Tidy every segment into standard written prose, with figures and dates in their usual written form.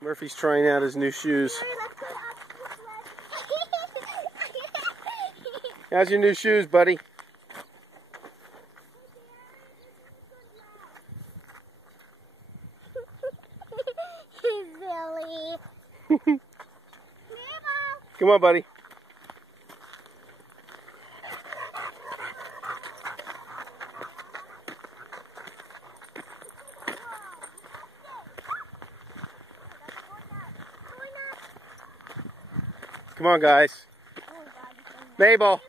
Murphy's trying out his new shoes. How's your new shoes, buddy? Silly. Come on, buddy. Come on, guys. Mabel.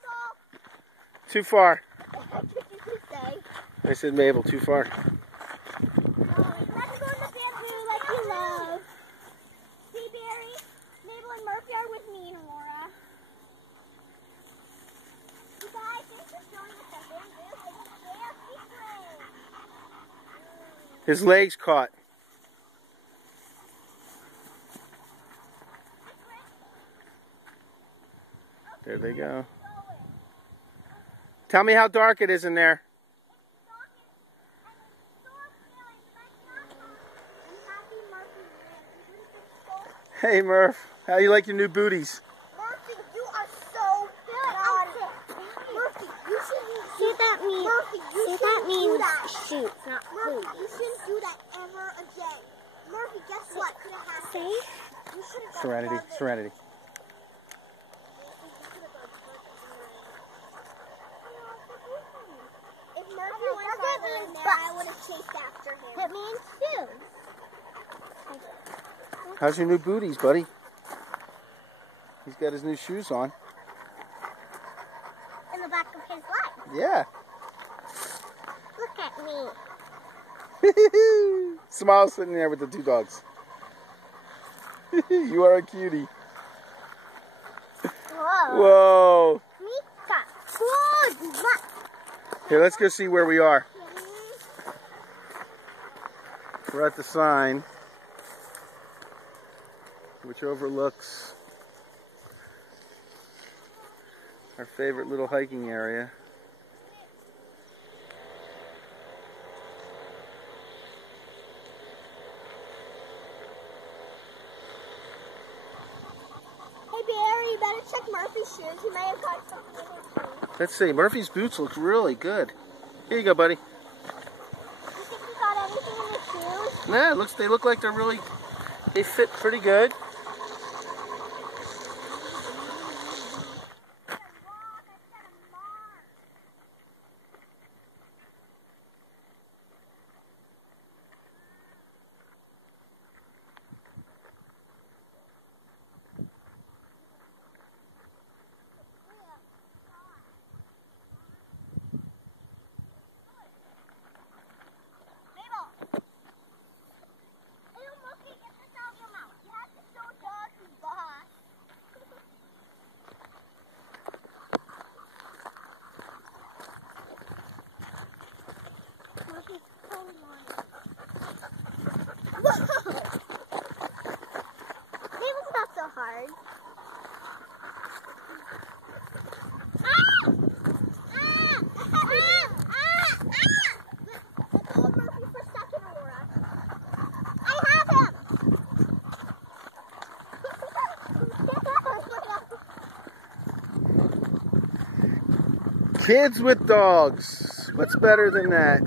Too far. I said Mabel, too far. Let's go in the bamboo like you love. See, Barry, Mabel and Murphy are with me and Aurora. You guys, thanks for showing us the bamboo. It's their secret. His leg's caught. There they go. Tell me how dark it is in there. Hey Murph, how you like your new booties? Murphy, you are so naughty. Murphy, you shouldn't. See, that means. Murphy, you shouldn't do that. Shoot, not Murphy, you shouldn't do that ever again. Murphy, guess what could have happened? See? You shouldn't have Serenity, done it. Serenity. If Murphy went farther in there, I would have chased after him. Put me in shoes. How's your new booties, buddy? He's got his new shoes on. In the back of his leg. Yeah. Look at me. Smile sitting there with the two dogs. You are a cutie. Whoa. Whoa. Good. Here, let's go see where we are. We're at the sign, which overlooks our favorite little hiking area. Hey Barry, you better check Murphy's shoes. He may have got something in his shoes. Let's see, Murphy's boots look really good. Here you go, buddy. You think he got anything in his shoes? Yeah, they look like they fit pretty good. Mabel's not so hard. Kids with dogs. What's better than that?